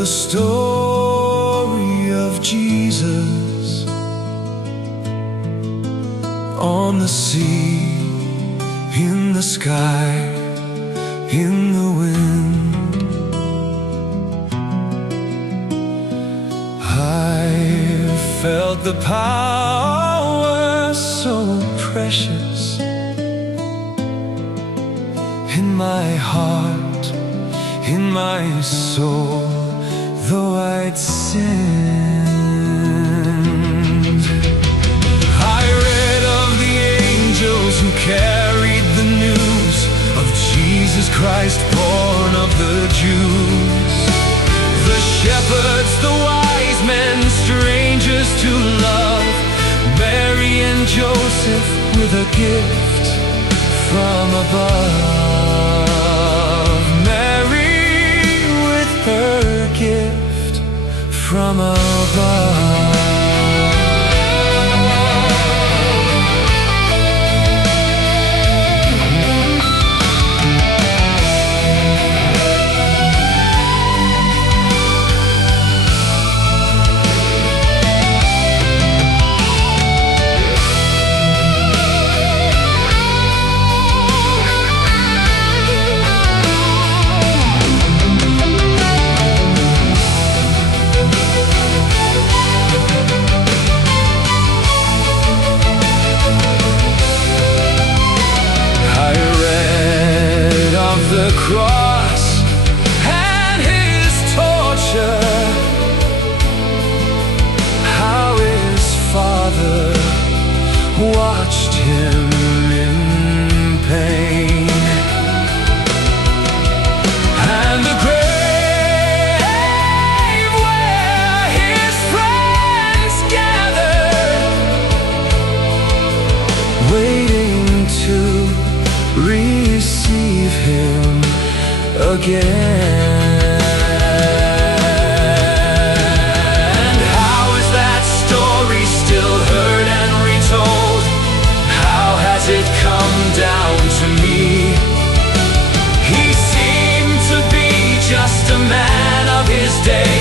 the story of Jesus on the sea, in the sky, in the wind. I felt the power so precious in my heart, in my soul, though I'd sinned. I read of the angels who carried the news of Jesus Christ, born of the Jews. The shepherds, the wise men, strangers to love, Mary and Joseph with a gift from above. Mary with her gift from above. The cross and his torture, how his Father watched him in pain, and the grave where his friends gathered, waiting to receive him again. And how is that story still heard and retold? How has it come down to me? He seemed to be just a man of his day,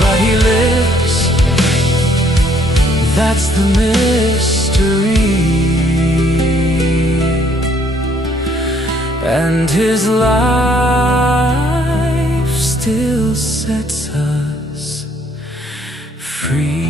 but he lives, that's the mystery. And his life still sets us free.